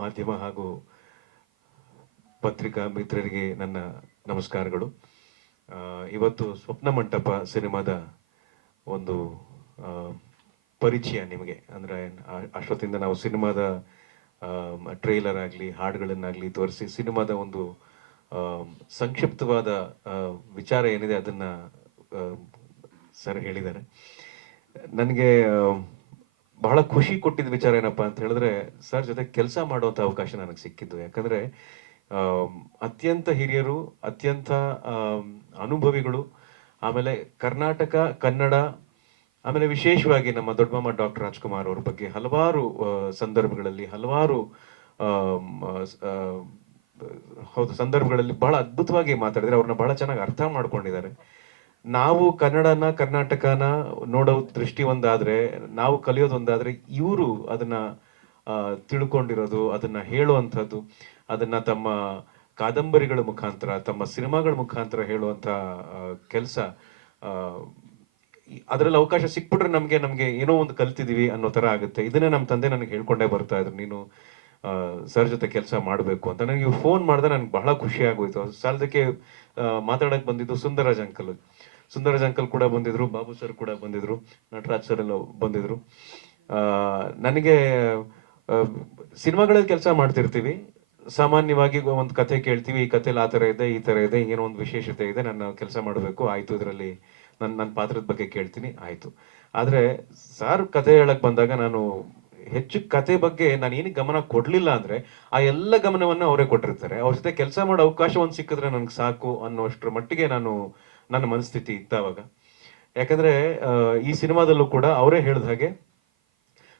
ಮಾಧ್ಯಮ ಹಾಗೂ ಪತ್ರಿಕಾ ಮಿತ್ರರಿಗೆ ನನ್ನ ನಮಸ್ಕಾರಗಳು. ಇವತ್ತು ಸ್ವಪ್ನ ಮಂಟಪ ಸಿನಿಮಾದ ಒಂದು ಪರಿಚಯ ನಿಮಗೆ. ಅಂದರೆ ಅಷ್ಟೊತ್ತಿಂದ ನಾವು ಸಿನಿಮಾದ ಟ್ರೈಲರ್ ಆಗಲಿ ಹಾಡುಗಳನ್ನಾಗಲಿ ತೋರಿಸಿ ಸಿನಿಮಾದ ಒಂದು ಸಂಕ್ಷಿಪ್ತವಾದ ವಿಚಾರ ಏನಿದೆ ಅದನ್ನು ಸರ್ ಹೇಳಿದ್ದಾರೆ. ನನಗೆ ಬಹಳ ಖುಷಿ ಕೊಟ್ಟಿದ್ದ ವಿಚಾರ ಏನಪ್ಪಾ ಅಂತ ಹೇಳಿದ್ರೆ, ಸರ್ ಜೊತೆ ಕೆಲಸ ಮಾಡುವಂಥ ಅವಕಾಶ ನನಗೆ ಸಿಕ್ಕಿದ್ದು. ಯಾಕಂದರೆ ಅತ್ಯಂತ ಹಿರಿಯರು, ಅತ್ಯಂತ ಅನುಭವಿಗಳು, ಆಮೇಲೆ ಕರ್ನಾಟಕ ಕನ್ನಡ, ಆಮೇಲೆ ವಿಶೇಷವಾಗಿ ನಮ್ಮ ದೊಡ್ಡಮ್ಮ ಡಾಕ್ಟರ್ ರಾಜ್ಕುಮಾರ್ ಅವ್ರ ಬಗ್ಗೆ ಹಲವಾರು ಸಂದರ್ಭಗಳಲ್ಲಿ ಹೌದು ಸಂದರ್ಭಗಳಲ್ಲಿ ಬಹಳ ಅದ್ಭುತವಾಗಿ ಮಾತಾಡಿದ್ರೆ, ಅವ್ರನ್ನ ಬಹಳ ಚೆನ್ನಾಗಿ ಅರ್ಥ ಮಾಡ್ಕೊಂಡಿದ್ದಾರೆ. ನಾವು ಕನ್ನಡನ ಕರ್ನಾಟಕನ ನೋಡೋ ದೃಷ್ಟಿ ಒಂದಾದ್ರೆ, ನಾವು ಕಲಿಯೋದು ಒಂದಾದ್ರೆ, ಇವರು ಅದನ್ನ ತಿಳ್ಕೊಂಡಿರೋದು, ಅದನ್ನ ಹೇಳುವಂಥದ್ದು, ಅದನ್ನ ತಮ್ಮ ಕಾದಂಬರಿಗಳ ಮುಖಾಂತರ, ತಮ್ಮ ಸಿನಿಮಾಗಳ ಮುಖಾಂತರ ಹೇಳುವಂಥ ಕೆಲಸ, ಅದರಲ್ಲಿ ಅವಕಾಶ ಸಿಕ್ಬಿಟ್ರೆ ನಮ್ಗೆ ಏನೋ ಒಂದು ಕಲ್ತಿದೀವಿ ಅನ್ನೋ ತರ ಆಗುತ್ತೆ. ಇದನ್ನೇ ನಮ್ಮ ತಂದೆ ನನಗೆ ಹೇಳ್ಕೊಂಡೇ ಬರ್ತಾ ಇದ್ರು, ನೀನು ಸರ್ ಜೊತೆ ಕೆಲಸ ಮಾಡಬೇಕು ಅಂತ. ನನಗೆ ಇವ್ರು ಫೋನ್ ಮಾಡಿದ್ರೆ ನನಗೆ ಬಹಳ ಖುಷಿ ಆಗೋಯ್ತು. ಸಾಲದಕ್ಕೆ ಮಾತಾಡಕ್ ಬಂದಿದ್ದು ಸುಂದರರಾಜ್ ಅಂಕಲ್ ಕೂಡ ಬಂದಿದ್ರು, ಬಾಬು ಸರ್ ಕೂಡ ಬಂದಿದ್ರು, ನಟರಾಜ್ ಸರ್ ಎಲ್ಲ ಬಂದಿದ್ರು. ನನಗೆ ಸಿನಿಮಾಗಳಲ್ಲಿ ಕೆಲಸ ಮಾಡ್ತಿರ್ತೀವಿ, ಸಾಮಾನ್ಯವಾಗಿ ಒಂದು ಕಥೆ ಕೇಳ್ತೀವಿ, ಈ ಕಥೆಲಿ ಆ ಥರ ಇದೆ, ಈ ಥರ ಇದೆ, ಏನೋ ಒಂದು ವಿಶೇಷತೆ ಇದೆ, ನಾನು ಕೆಲಸ ಮಾಡಬೇಕು, ಆಯ್ತು, ಇದರಲ್ಲಿ ನನ್ನ ಪಾತ್ರದ ಬಗ್ಗೆ ಕೇಳ್ತೀನಿ, ಆಯ್ತು. ಆದರೆ ಸಾರ್ ಕಥೆ ಹೇಳಕ್ ಬಂದಾಗ ನಾನು ಹೆಚ್ಚು ಕತೆ ಬಗ್ಗೆ ನಾನು ಏನಕ್ಕೆ ಗಮನ ಕೊಡ್ಲಿಲ್ಲ ಅಂದ್ರೆ, ಆ ಎಲ್ಲ ಗಮನವನ್ನು ಅವರೇ ಕೊಟ್ಟಿರ್ತಾರೆ. ಅವ್ರ ಜೊತೆ ಕೆಲಸ ಮಾಡೋ ಅವಕಾಶ ಒಂದು ಸಿಕ್ಕಿದ್ರೆ ನನ್ಗೆ ಸಾಕು ಅನ್ನೋಷ್ಟರ ಮಟ್ಟಿಗೆ ನನ್ನ ಮನಸ್ಥಿತಿ ಇತ್ತು ಅವಾಗ. ಯಾಕಂದ್ರೆ ಈ ಸಿನಿಮಾದಲ್ಲೂ ಕೂಡ ಅವರೇ ಹೇಳಿದ ಹಾಗೆ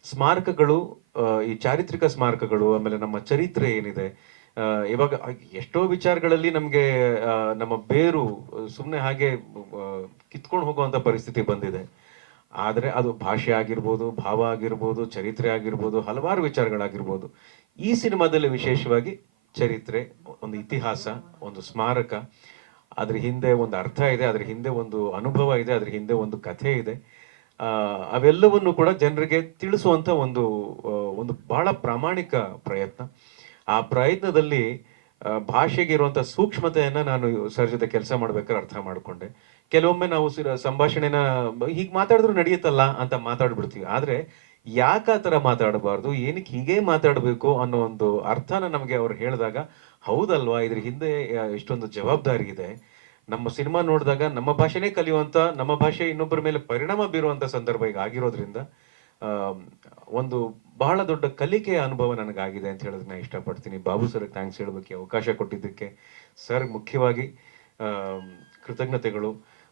ಸ್ಮಾರಕಗಳು, ಈ ಚಾರಿತ್ರಿಕ ಸ್ಮಾರಕಗಳು, ಆಮೇಲೆ ನಮ್ಮ ಚರಿತ್ರೆ ಏನಿದೆ, ಇವಾಗ ಎಷ್ಟೋ ವಿಚಾರಗಳಲ್ಲಿ ನಮ್ಗೆ ನಮ್ಮ ಬೇರು ಸುಮ್ಮನೆ ಹಾಗೆ ಕಿತ್ಕೊಂಡು ಹೋಗುವಂತ ಪರಿಸ್ಥಿತಿ ಬಂದಿದೆ. ಆದ್ರೆ ಅದು ಭಾಷೆ ಆಗಿರ್ಬೋದು, ಭಾವ ಆಗಿರ್ಬೋದು, ಚರಿತ್ರೆ ಆಗಿರ್ಬೋದು, ಹಲವಾರು ವಿಚಾರಗಳಾಗಿರ್ಬೋದು. ಈ ಸಿನಿಮಾದಲ್ಲಿ ವಿಶೇಷವಾಗಿ ಚರಿತ್ರೆ, ಒಂದು ಇತಿಹಾಸ, ಒಂದು ಸ್ಮಾರಕ, ಅದ್ರ ಹಿಂದೆ ಒಂದು ಅರ್ಥ ಇದೆ, ಅದ್ರ ಹಿಂದೆ ಒಂದು ಅನುಭವ ಇದೆ, ಅದ್ರ ಹಿಂದೆ ಒಂದು ಕಥೆ ಇದೆ. ಅವೆಲ್ಲವನ್ನು ಕೂಡ ಜನರಿಗೆ ತಿಳಿಸುವಂತ ಒಂದು ಬಹಳ ಪ್ರಾಮಾಣಿಕ ಪ್ರಯತ್ನ. ಆ ಪ್ರಯತ್ನದಲ್ಲಿ ಭಾಷೆಗೆ ಇರುವಂತ ಸೂಕ್ಷ್ಮತೆಯನ್ನ ನಾನು ಸರ್ ಜೊತೆ ಕೆಲಸ ಮಾಡ್ಬೇಕಾದ್ರೆ ಅರ್ಥ ಮಾಡ್ಕೊಂಡೆ. ಕೆಲವೊಮ್ಮೆ ನಾವು ಸಂಭಾಷಣೆನ ಹೀಗೆ ಮಾತಾಡಿದ್ರು ನಡೆಯುತ್ತಲ್ಲ ಅಂತ ಮಾತಾಡ್ಬಿಡ್ತೀವಿ. ಆದ್ರೆ ಯಾಕೆ ಆ ಥರ ಮಾತಾಡಬಾರ್ದು, ಏನಕ್ಕೆ ಹೀಗೆ ಮಾತಾಡಬೇಕು ಅನ್ನೋ ಒಂದು ಅರ್ಥನ ನಮಗೆ ಅವ್ರು ಹೇಳಿದಾಗ, ಹೌದಲ್ವಾ, ಇದ್ರ ಹಿಂದೆ ಇಷ್ಟೊಂದು ಜವಾಬ್ದಾರಿ ಇದೆ. ನಮ್ಮ ಸಿನಿಮಾ ನೋಡಿದಾಗ ನಮ್ಮ ಭಾಷೆನೇ ಕಲಿಯುವಂತ, ನಮ್ಮ ಭಾಷೆ ಇನ್ನೊಬ್ಬರ ಮೇಲೆ ಪರಿಣಾಮ ಬೀರುವಂತ ಸಂದರ್ಭ ಈಗ ಆಗಿರೋದ್ರಿಂದ ಒಂದು ಬಹಳ ದೊಡ್ಡ ಕಲಿಕೆಯ ಅನುಭವ ನನಗಾಗಿದೆ ಅಂತ ಹೇಳೋದಕ್ಕೆ ನಾನು ಇಷ್ಟಪಡ್ತೀನಿ. ಬಾಬು ಸರ್ ಥ್ಯಾಂಕ್ಸ್ ಹೇಳೋದಕ್ಕೆ ಅವಕಾಶ ಕೊಟ್ಟಿದ್ದಕ್ಕೆ ಸರ್ ಮುಖ್ಯವಾಗಿ ಕೃತಜ್ಞತೆಗಳು.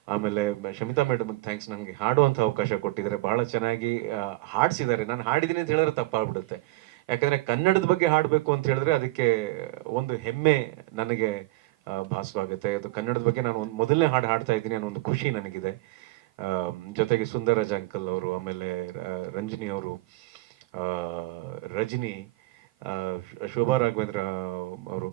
ಆಮೇಲೆ ಶಮಿತಾ ಮೇಡಮ್ ಥ್ಯಾಂಕ್ಸ್, ನನಗೆ ಹಾಡುವಂಥ ಅವಕಾಶ ಕೊಟ್ಟಿದ್ದಾರೆ, ಬಹಳ ಚೆನ್ನಾಗಿ ಹಾಡಿಸಿದ್ದಾರೆ. ನಾನು ಹಾಡಿದ್ದೀನಿ ಅಂತ ಹೇಳಿದ್ರೆ ತಪ್ಪಾಗ್ಬಿಡುತ್ತೆ. ಯಾಕಂದ್ರೆ ಕನ್ನಡದ ಬಗ್ಗೆ ಹಾಡಬೇಕು ಅಂತ ಹೇಳಿದ್ರೆ ಅದಕ್ಕೆ ಒಂದು ಹೆಮ್ಮೆ ನನಗೆ ಭಾಸವಾಗುತ್ತೆ. ಅದು ಕನ್ನಡದ ಬಗ್ಗೆ ನಾನು ಒಂದು ಮೊದಲನೇ ಹಾಡು ಹಾಡ್ತಾ ಇದ್ದೀನಿ ಅನ್ನೋ ಒಂದು ಖುಷಿ ನನಗಿದೆ. ಜೊತೆಗೆ ಸುಂದರರಾಜ್ ಅಂಕಲ್ ಅವರು, ಆಮೇಲೆ ರಂಜನಿ ಅವರು, ರಜನಿ, ಶೋಭಾ ರಾಘವೇಂದ್ರ ಅವರು,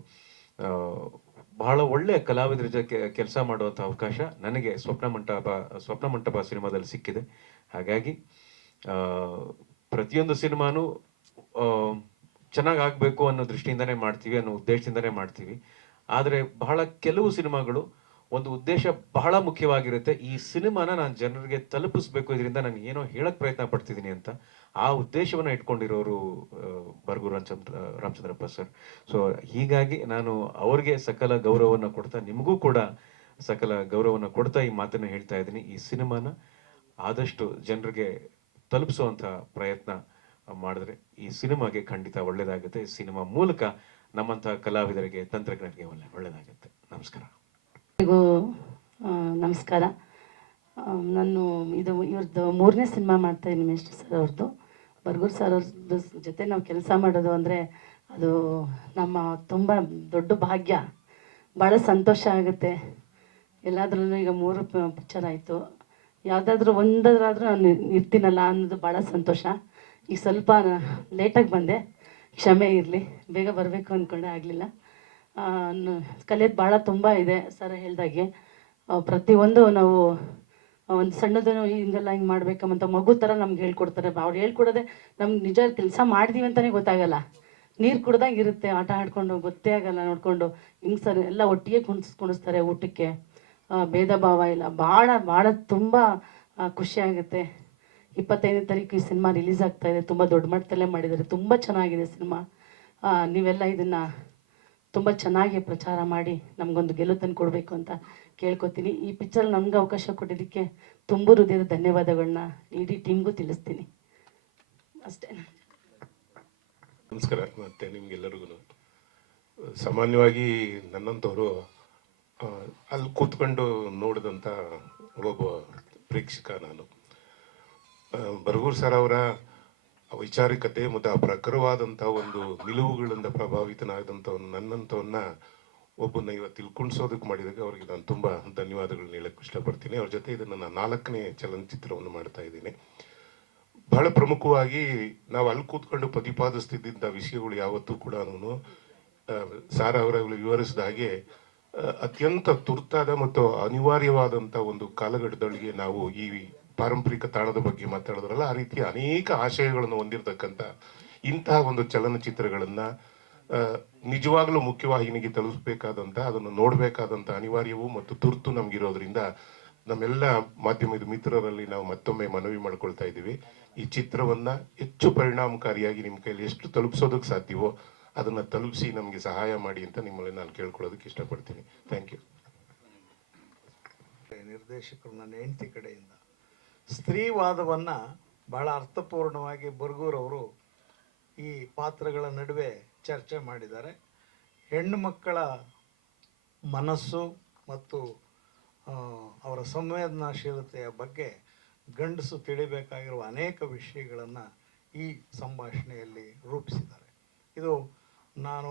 ಬಹಳ ಒಳ್ಳೆಯ ಕಲಾವಿದರ ಜೊತೆ ಕೆಲಸ ಮಾಡುವಂಥ ಅವಕಾಶ ನನಗೆ ಸ್ವಪ್ನ ಮಂಟಪ ಸಿನಿಮಾದಲ್ಲಿ ಸಿಕ್ಕಿದೆ. ಹಾಗಾಗಿ ಪ್ರತಿಯೊಂದು ಸಿನಿಮಾನು ಚೆನ್ನಾಗಿ ಆಗ್ಬೇಕು ಅನ್ನೋ ದೃಷ್ಟಿಯಿಂದನೇ ಮಾಡ್ತೀವಿ, ಅನ್ನೋ ಉದ್ದೇಶದಿಂದನೇ ಮಾಡ್ತೀವಿ. ಆದರೆ ಬಹಳ ಕೆಲವು ಸಿನಿಮಾಗಳು ಒಂದು ಉದ್ದೇಶ ಬಹಳ ಮುಖ್ಯವಾಗಿರುತ್ತೆ. ಈ ಸಿನಿಮಾನ ನಾನು ಜನರಿಗೆ ತಲುಪಿಸ್ಬೇಕು, ಇದರಿಂದ ನಾನು ಏನೋ ಹೇಳಕ್ ಪ್ರಯತ್ನ ಪಡ್ತಿದ್ದೀನಿ ಅಂತ ಆ ಉದ್ದೇಶವನ್ನ ಇಟ್ಕೊಂಡಿರೋರು ಬರಗೂರು ರಾಮಚಂದ್ರಪ್ಪ ಸರ್. ಸೊ ಹೀಗಾಗಿ ನಾನು ಅವ್ರಿಗೆ ಸಕಲ ಗೌರವವನ್ನು ಕೊಡ್ತಾ, ನಿಮಗೂ ಕೂಡ ಸಕಲ ಗೌರವವನ್ನು ಕೊಡ್ತಾ ಈ ಮಾತನ್ನ ಹೇಳ್ತಾ ಇದ್ದೀನಿ. ಈ ಸಿನಿಮಾನ ಆದಷ್ಟು ಜನರಿಗೆ ತಲುಪಿಸುವಂತ ಪ್ರಯತ್ನ ಮಾಡಿದ್ರೆ ಈ ಸಿನಿಮಾಗೆ ಖಂಡಿತ ಒಳ್ಳೇದಾಗುತ್ತೆ. ಈ ಸಿನಿಮಾ ಮೂಲಕ ನಮ್ಮಂತಹ ಕಲಾವಿದರಿಗೆ, ತಂತ್ರಜ್ಞರಿಗೆ ಒಳ್ಳೇದಾಗುತ್ತೆ. ನಮಸ್ಕಾರ. ನಮಸ್ಕಾರ. ನಾನು ಇವ್ರದ್ದು 3ನೇ ಸಿನಿಮಾ ಮಾಡ್ತಾ ಇದ್ದೀನಿ, ಮಿಸ್ಟರ್ ಸರ್ ಅವ್ರದ್ದು. ಬರಗೂರು ಸರ್ ಅವ್ರದ್ದು ಜೊತೆ ನಾವು ಕೆಲಸ ಮಾಡೋದು ಅಂದರೆ ಅದು ನಮ್ಮ ತುಂಬ ದೊಡ್ಡ ಭಾಗ್ಯ, ಭಾಳ ಸಂತೋಷ ಆಗುತ್ತೆ. ಎಲ್ಲಾದ್ರೂ ಈಗ 3 ಪಿಕ್ಚರ್ ಆಯಿತು, ಯಾವುದಾದ್ರೂ ಒಂದಾದ್ರೂ ನಾನು ಇರ್ತೀನಲ್ಲ ಅನ್ನೋದು ಭಾಳ ಸಂತೋಷ. ಈಗ ಸ್ವಲ್ಪ ಲೇಟಾಗಿ ಬಂದೆ, ಕ್ಷಮೆ ಇರಲಿ. ಬೇಗ ಬರಬೇಕು ಅಂದ್ಕೊಂಡೆ, ಆಗಲಿಲ್ಲ. ಕಲಿಯೋದು ಭಾಳ ತುಂಬ ಇದೆ. ಸರ್ ಹೇಳ್ದಾಗೆ ಪ್ರತಿಯೊಂದು ನಾವು ಒಂದು ಸಣ್ಣದನ್ನು ಹಿಂಗೆಲ್ಲ ಹಿಂಗೆ ಮಾಡ್ಬೇಕಂತ ಮಗು ಥರ ನಮ್ಗೆ ಹೇಳ್ಕೊಡ್ತಾರೆ. ಅವ್ರು ಹೇಳ್ಕೊಡೋದೆ ನಮ್ಗೆ ನಿಜ ಕೆಲಸ ಮಾಡಿದೀವಿ ಅಂತಲೇ ಗೊತ್ತಾಗಲ್ಲ. ನೀರು ಕುಡ್ದಂಗೆ ಇರುತ್ತೆ, ಆಟ ಆಡ್ಕೊಂಡು ಗೊತ್ತೇ ಆಗಲ್ಲ ನೋಡಿಕೊಂಡು. ಹಿಂಗೆ ಸರ್ ಎಲ್ಲ ಒಟ್ಟಿಗೆ ಕುಣಿಸ್ತಾರೆ ಊಟಕ್ಕೆ, ಭೇದ ಭಾವ ಇಲ್ಲ. ಭಾಳ ಭಾಳ ತುಂಬ ಖುಷಿ ಆಗುತ್ತೆ. 25ನೇ ತಾರೀಕು ಈ ಸಿನಿಮಾ ರಿಲೀಸ್ ಆಗ್ತಾ ಇದೆ. ತುಂಬ ದೊಡ್ಡ ಮಟ್ಟದಲ್ಲೇ ಮಾಡಿದ್ದಾರೆ, ತುಂಬ ಚೆನ್ನಾಗಿದೆ ಸಿನಿಮಾ. ನೀವೆಲ್ಲ ಇದನ್ನು ತುಂಬ ಚೆನ್ನಾಗಿ ಪ್ರಚಾರ ಮಾಡಿ ನಮಗೊಂದು ಗೆಲುವು ತಂದು ಕೊಡಬೇಕು ಅಂತ ಕೇಳ್ಕೊತೀನಿ. ಈ ಪಿಕ್ಚರ್ ನಮ್ಗೆ ಅವಕಾಶ ಕೊಟ್ಟಿದ್ದಕ್ಕೆ ತುಂಬ ಹೃದಯದ ಧನ್ಯವಾದಗಳನ್ನ ಇಡೀ ಟೀಮ್ಗೂ ತಿಳಿಸ್ತೀನಿ. ಅಷ್ಟೇ. ನಮಸ್ಕಾರ. ಮತ್ತು ನಿಮಗೆಲ್ಲರಿಗೂ ಸಾಮಾನ್ಯವಾಗಿ ನನ್ನಂಥವರು ಅಲ್ಲಿ ಕೂತ್ಕೊಂಡು ನೋಡಿದಂಥ ಒಬ್ಬ ಪ್ರೇಕ್ಷಕ ನಾನು. ಬರಗೂರು ಸರ್ ಅವರ ವೈಚಾರಿಕತೆ ಮತ್ತು ಆ ಪ್ರಖರವಾದಂಥ ಒಂದು ನಿಲುವುಗಳಿಂದ ಪ್ರಭಾವಿತನಾದಂಥವನು ನನ್ನಂಥವನ್ನ ಒಬ್ಬನ ಇವತ್ತು ತಿಳ್ಕೊಂಡಿಸೋದಕ್ಕೆ ಮಾಡಿದಾಗ ಅವರಿಗೆ ನಾನು ತುಂಬ ಧನ್ಯವಾದಗಳನ್ನ ಹೇಳಕ್ಕೆ ಇಷ್ಟಪಡ್ತೀನಿ. ಅವ್ರ ಜೊತೆ ಇದನ್ನು ನಾನು 4ನೇ ಚಲನಚಿತ್ರವನ್ನು ಮಾಡ್ತಾ ಇದ್ದೀನಿ. ಬಹಳ ಪ್ರಮುಖವಾಗಿ ನಾವು ಅಲ್ಲಿ ಕೂತ್ಕೊಂಡು ಪ್ರತಿಪಾದಿಸ್ತಿದ್ದಂಥ ವಿಷಯಗಳು ಯಾವತ್ತೂ ಕೂಡ ಸಾರಾ ಅವರಲ್ಲಿ ವಿವರಿಸಿದ ಹಾಗೆ ಅತ್ಯಂತ ತುರ್ತಾದ ಮತ್ತು ಅನಿವಾರ್ಯವಾದಂಥ ಒಂದು ಕಾಲಘಟ್ಟದೊಳಗೆ ನಾವು ಈ ಪಾರಂಪರಿಕ ತಾಣದ ಬಗ್ಗೆ ಮಾತಾಡಿದ್ರಲ್ಲ, ಆ ರೀತಿಯ ಅನೇಕ ಆಶಯಗಳನ್ನು ಹೊಂದಿರತಕ್ಕಂಥ ಇಂತಹ ಒಂದು ಚಲನಚಿತ್ರಗಳನ್ನ ನಿಜವಾಗ್ಲೂ ಮುಖ್ಯವಾಹಿನಿಗೆ ತಲುಪಿಸಬೇಕಾದಂಥ, ಅದನ್ನು ನೋಡಬೇಕಾದಂಥ ಅನಿವಾರ್ಯವೂ ಮತ್ತು ತುರ್ತು ನಮಗಿರೋದ್ರಿಂದ ನಮ್ಮೆಲ್ಲ ಮಾಧ್ಯಮದ ಮಿತ್ರರಲ್ಲಿ ನಾವು ಮತ್ತೊಮ್ಮೆ ಮನವಿ ಮಾಡ್ಕೊಳ್ತಾ ಇದ್ದೀವಿ. ಈ ಚಿತ್ರವನ್ನ ಹೆಚ್ಚು ಪರಿಣಾಮಕಾರಿಯಾಗಿ ನಿಮ್ಮ ಕೈಯಲ್ಲಿ ಎಷ್ಟು ತಲುಪಿಸೋದಕ್ಕೆ ಸಾಧ್ಯವೋ ಅದನ್ನು ತಲುಪಿಸಿ ನಮಗೆ ಸಹಾಯ ಮಾಡಿ ಅಂತ ನಿಮ್ಮಲ್ಲಿ ನಾನು ಕೇಳ್ಕೊಳ್ಳೋದಕ್ಕೆ ಇಷ್ಟಪಡ್ತೀನಿ. Thank you. ನಿರ್ದೇಶಕರು ನನ್ನ ಹೆಂಡತಿ ಕಡೆಯಿಂದ ಸ್ತ್ರೀವಾದವನ್ನು ಬಹಳ ಅರ್ಥಪೂರ್ಣವಾಗಿ ಬರಗೂರವರು ಈ ಪಾತ್ರಗಳ ನಡುವೆ ಚರ್ಚೆ ಮಾಡಿದ್ದಾರೆ. ಹೆಣ್ಣು ಮಕ್ಕಳ ಮನಸ್ಸು ಮತ್ತು ಅವರ ಸಂವೇದನಾಶೀಲತೆಯ ಬಗ್ಗೆ ಗಂಡಸು ತಿಳಿಬೇಕಾಗಿರುವ ಅನೇಕ ವಿಷಯಗಳನ್ನು ಈ ಸಂಭಾಷಣೆಯಲ್ಲಿ ರೂಪಿಸಿದ್ದಾರೆ. ಇದು ನಾನು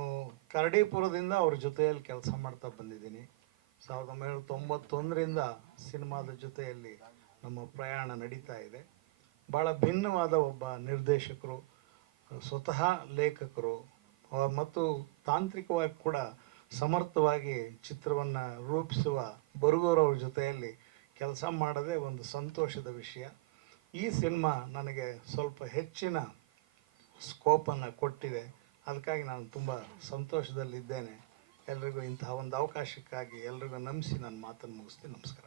ಕರಡಿಪುರದಿಂದ ಅವ್ರ ಜೊತೆಯಲ್ಲಿ ಕೆಲಸ ಮಾಡ್ತಾ ಬಂದಿದ್ದೀನಿ. 1991ರಿಂದ ಸಿನಿಮಾದ ಜೊತೆಯಲ್ಲಿ ನಮ್ಮ ಪ್ರಯಾಣ ನಡೀತಾ ಇದೆ. ಭಾಳ ಭಿನ್ನವಾದ ಒಬ್ಬ ನಿರ್ದೇಶಕರು, ಸ್ವತಃ ಲೇಖಕರು ಮತ್ತು ತಾಂತ್ರಿಕವಾಗಿ ಕೂಡ ಸಮರ್ಥವಾಗಿ ಚಿತ್ರವನ್ನು ರೂಪಿಸುವ ಬರಗೂರವ್ರ ಜೊತೆಯಲ್ಲಿ ಕೆಲಸ ಮಾಡೋದೇ ಒಂದು ಸಂತೋಷದ ವಿಷಯ. ಈ ಸಿನಿಮಾ ನನಗೆ ಸ್ವಲ್ಪ ಹೆಚ್ಚಿನ ಸ್ಕೋಪನ್ನು ಕೊಟ್ಟಿದೆ, ಅದಕ್ಕಾಗಿ ನಾನು ತುಂಬ ಸಂತೋಷದಲ್ಲಿದ್ದೇನೆ. ಎಲ್ರಿಗೂ ಇಂತಹ ಒಂದು ಅವಕಾಶಕ್ಕಾಗಿ ಎಲ್ರಿಗೂ ನಮಿಸಿ ನನ್ನ ಮಾತನ್ನು ಮುಗಿಸ್ತೀನಿ. ನಮಸ್ಕಾರ.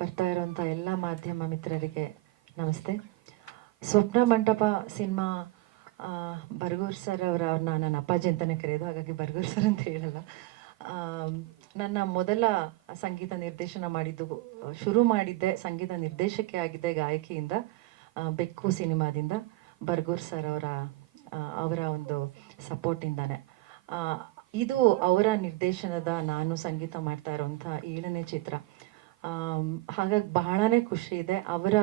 ಬರ್ತಾ ಇರೋಂಥ ಎಲ್ಲ ಮಾಧ್ಯಮ ಮಿತ್ರರಿಗೆ ನಮಸ್ತೆ. ಸ್ವಪ್ನ ಮಂಟಪ ಸಿನಿಮಾ ಬರಗೂರು ಸರ್ ಅವ್ರನ್ನ ನನ್ನ ಅಪ್ಪಾಜಿ ಅಂತಲೇ ಕರೆಯೋದು, ಹಾಗಾಗಿ ಬರಗೂರು ಸರ್ ಅಂತ ಹೇಳಲ್ಲ. ನನ್ನ ಮೊದಲ ಸಂಗೀತ ನಿರ್ದೇಶನ ಶುರು ಮಾಡಿದ್ದೆ ಸಂಗೀತ ನಿರ್ದೇಶಕಿ ಆಗಿದ್ದೆ ಗಾಯಕಿಯಿಂದ, ಬೆಕ್ಕು ಸಿನಿಮಾದಿಂದ ಬರಗೂರು ಸರ್ ಅವರ ಒಂದು ಸಪೋರ್ಟಿಂದಾನೆ. ಇದು ಅವರ ನಿರ್ದೇಶನದ ನಾನು ಸಂಗೀತ ಮಾಡ್ತಾ ಇರೋಂಥ 7ನೇ ಚಿತ್ರ. ಹಾಗಾಗಿ ಬಹಳನೇ ಖುಷಿ ಇದೆ. ಅವರ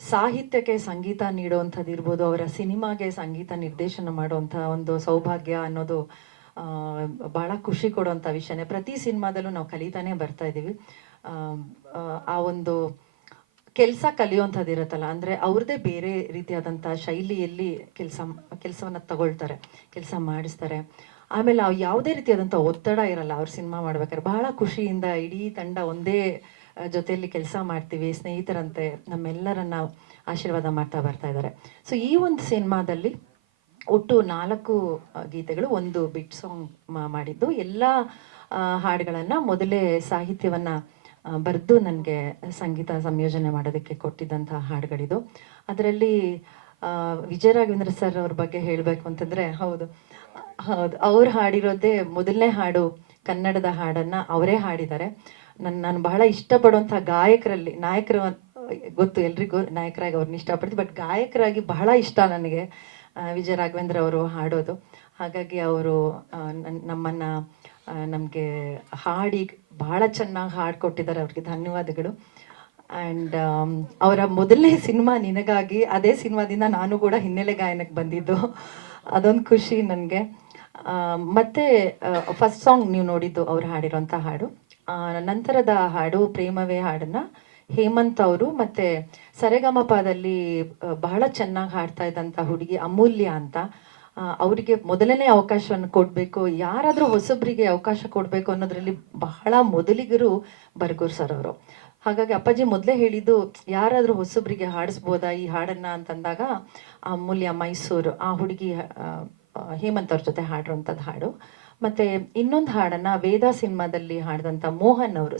ಸಾಹಿತ್ಯಕ್ಕೆ ಸಂಗೀತ ನೀಡುವಂಥದ್ದು ಇರ್ಬೋದು, ಅವರ ಸಿನಿಮಾಗೆ ಸಂಗೀತ ನಿರ್ದೇಶನ ಮಾಡುವಂಥ ಒಂದು ಸೌಭಾಗ್ಯ ಅನ್ನೋದು ಭಾಳ ಖುಷಿ ಕೊಡುವಂಥ ವಿಷಯನೇ. ಪ್ರತಿ ಸಿನಿಮಾದಲ್ಲೂ ನಾವು ಕಲಿತಾನೆ ಬರ್ತಾ ಇದ್ದೀವಿ. ಆ ಒಂದು ಕೆಲಸ ಕಲಿಯುವಂಥದ್ದು ಇರುತ್ತಲ್ಲ, ಅಂದರೆ ಅವ್ರದ್ದೇ ಬೇರೆ ರೀತಿಯಾದಂಥ ಶೈಲಿಯಲ್ಲಿ ಕೆಲಸವನ್ನು ತಗೊಳ್ತಾರೆ, ಕೆಲಸ ಮಾಡಿಸ್ತಾರೆ. ಆಮೇಲೆ ಯಾವುದೇ ರೀತಿಯಾದಂಥ ಒತ್ತಡ ಇರಲ್ಲ ಅವ್ರ ಸಿನಿಮಾ ಮಾಡ್ಬೇಕಾದ್ರೆ. ಬಹಳ ಖುಷಿಯಿಂದ ಇಡೀ ತಂಡ ಒಂದೇ ಜೊತೆಯಲ್ಲಿ ಕೆಲಸ ಮಾಡ್ತೀವಿ, ಸ್ನೇಹಿತರಂತೆ ನಮ್ಮೆಲ್ಲರನ್ನ ಆಶೀರ್ವಾದ ಮಾಡ್ತಾ ಬರ್ತಾ ಇದ್ದಾರೆ. ಸೊ ಈ ಒಂದು ಸಿನಿಮಾದಲ್ಲಿ ಒಟ್ಟು 4 ಗೀತೆಗಳು, 1 ಬಿಟ್ ಸಾಂಗ್ ಮಾಡಿದ್ದು. ಎಲ್ಲ ಹಾಡುಗಳನ್ನು ಮೊದಲೇ ಸಾಹಿತ್ಯವನ್ನು ಬರೆದು ನನಗೆ ಸಂಗೀತ ಸಂಯೋಜನೆ ಮಾಡೋದಕ್ಕೆ ಕೊಟ್ಟಿದ್ದಂಥ ಹಾಡುಗಳಿದು. ಅದರಲ್ಲಿ ವಿಜಯ ರಾಘವೇಂದ್ರ ಸರ್ ಅವ್ರ ಬಗ್ಗೆ ಹೇಳಬೇಕು ಅಂತಂದರೆ, ಹೌದು ಅವ್ರು ಹಾಡಿರೋದೇ ಮೊದಲನೇ ಹಾಡು, ಕನ್ನಡದ ಹಾಡನ್ನು ಅವರೇ ಹಾಡಿದ್ದಾರೆ. ನಾನು ಬಹಳ ಇಷ್ಟಪಡುವಂಥ ಗಾಯಕರಲ್ಲಿ, ನಾಯಕರು ಗೊತ್ತು ಎಲ್ರಿಗೂ, ನಾಯಕರಾಗಿ ಅವ್ರನ್ನ ಇಷ್ಟಪಡ್ತೀವಿ, ಬಟ್ ಗಾಯಕರಾಗಿ ಬಹಳ ಇಷ್ಟ ನನಗೆ ವಿಜಯ ರಾಘವೇಂದ್ರ ಅವರು ಹಾಡೋದು. ಹಾಗಾಗಿ ಅವರು ನಮಗೆ ಹಾಡಿ ಬಹಳ ಚೆನ್ನಾಗಿ ಹಾಡ್ಕೊಟ್ಟಿದ್ದಾರೆ, ಅವ್ರಿಗೆ ಧನ್ಯವಾದಗಳು. ಆ್ಯಂಡ್ ಅವರ ಮೊದಲನೇ ಸಿನಿಮಾ ನಿನಗಾಗಿ, ಅದೇ ಸಿನಿಮಾದಿಂದ ನಾನು ಕೂಡ ಹಿನ್ನೆಲೆ ಗಾಯನಕ್ಕೆ ಬಂದಿದ್ದು, ಅದೊಂದು ಖುಷಿ ನನಗೆ. ಮತ್ತು ಫಸ್ಟ್ ಸಾಂಗ್ ನೀವು ನೋಡಿದ್ದು ಅವ್ರು ಹಾಡಿರೋಂಥ ಹಾಡು. ನಂತರದ ಹಾಡು ಪ್ರೇಮವೇ ಹಾಡನ್ನು ಹೇಮಂತ್ ಅವರು ಮತ್ತು ಸರೆಗಮಪದಲ್ಲಿ ಬಹಳ ಚೆನ್ನಾಗಿ ಹಾಡ್ತಾ ಇದ್ದಂಥ ಹುಡುಗಿ ಅಮೂಲ್ಯ ಅಂತ, ಅವರಿಗೆ ಮೊದಲನೇ ಅವಕಾಶವನ್ನು ಕೊಡಬೇಕು, ಯಾರಾದರೂ ಹೊಸಬ್ರಿಗೆ ಅವಕಾಶ ಕೊಡಬೇಕು ಅನ್ನೋದ್ರಲ್ಲಿ ಬಹಳ ಮೊದಲಿಗರು ಬರಗೂರು ಸರ್ ಅವರು. ಹಾಗಾಗಿ ಅಪ್ಪಾಜಿ ಮೊದಲೇ ಹೇಳಿದ್ದು, ಯಾರಾದರೂ ಹೊಸಬ್ರಿಗೆ ಹಾಡಿಸ್ಬೋದಾ ಈ ಹಾಡನ್ನು ಅಂತಂದಾಗ ಅಮೂಲ್ಯ ಮೈಸೂರು ಆ ಹುಡುಗಿ ಹೇಮಂತ್ ಅವ್ರ ಜೊತೆ ಹಾಡಿರುವಂಥದ್ದು ಹಾಡು. ಮತ್ತು ಇನ್ನೊಂದು ಹಾಡನ್ನು ವೇದ ಸಿನಿಮಾದಲ್ಲಿ ಹಾಡಿದಂಥ ಮೋಹನ್ ಅವರು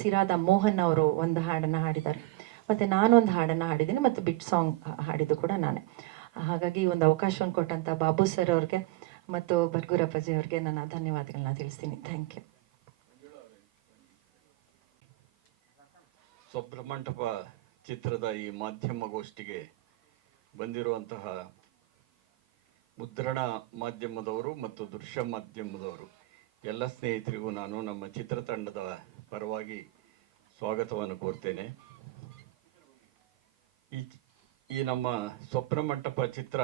ಸಿರಾದ ಮೋಹನ್ ಅವರು ಒಂದು ಹಾಡನ್ನು ಹಾಡಿದ್ದಾರೆ. ಮತ್ತು ನಾನೊಂದು ಹಾಡನ್ನು ಹಾಡಿದ್ದೀನಿ ಮತ್ತು ಬಿಟ್ ಸಾಂಗ್ ಹಾಡಿದ್ದು ಕೂಡ ನಾನೇ. ಹಾಗಾಗಿ ಒಂದು ಅವಕಾಶವನ್ನು ಕೊಟ್ಟಂಥ ಬಾಬು ಸರ್ ಅವ್ರಿಗೆ ಮತ್ತು ಬರ್ಗೂರಪ್ಪಾಜಿ ಅವ್ರಿಗೆ ನನ್ನ ಧನ್ಯವಾದಗಳನ್ನ ತಿಳಿಸ್ತೀನಿ. Thank you. ಸ್ವಪ್ನಮಂಟಪ ಚಿತ್ರದ ಈ ಮಾಧ್ಯಮಗೋಷ್ಠಿಗೆ ಬಂದಿರುವಂತಹ ಮುದ್ರಣ ಮಾಧ್ಯಮದವರು ಮತ್ತು ದೃಶ್ಯ ಮಾಧ್ಯಮದವರು ಎಲ್ಲ ಸ್ನೇಹಿತರಿಗೂ ನಾನು ನಮ್ಮ ಚಿತ್ರತಂಡದ ಪರವಾಗಿ ಸ್ವಾಗತವನ್ನು ಕೋರ್ತೇನೆ. ಈ ನಮ್ಮ ಸ್ವಪ್ನಮಂಟಪ ಚಿತ್ರ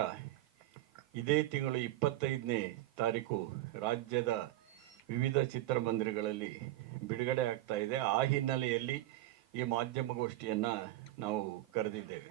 ಇದೇ ತಿಂಗಳು 25ನೇ ತಾರೀಕು ರಾಜ್ಯದ ವಿವಿಧ ಚಿತ್ರಮಂದಿರಗಳಲ್ಲಿ ಬಿಡುಗಡೆ ಆಗ್ತಾ ಇದೆ. ಆ ಹಿನ್ನೆಲೆಯಲ್ಲಿ ಈ ಮಾಧ್ಯಮಗೋಷ್ಠಿಯನ್ನು ನಾವು ಕರೆದಿದ್ದೇವೆ.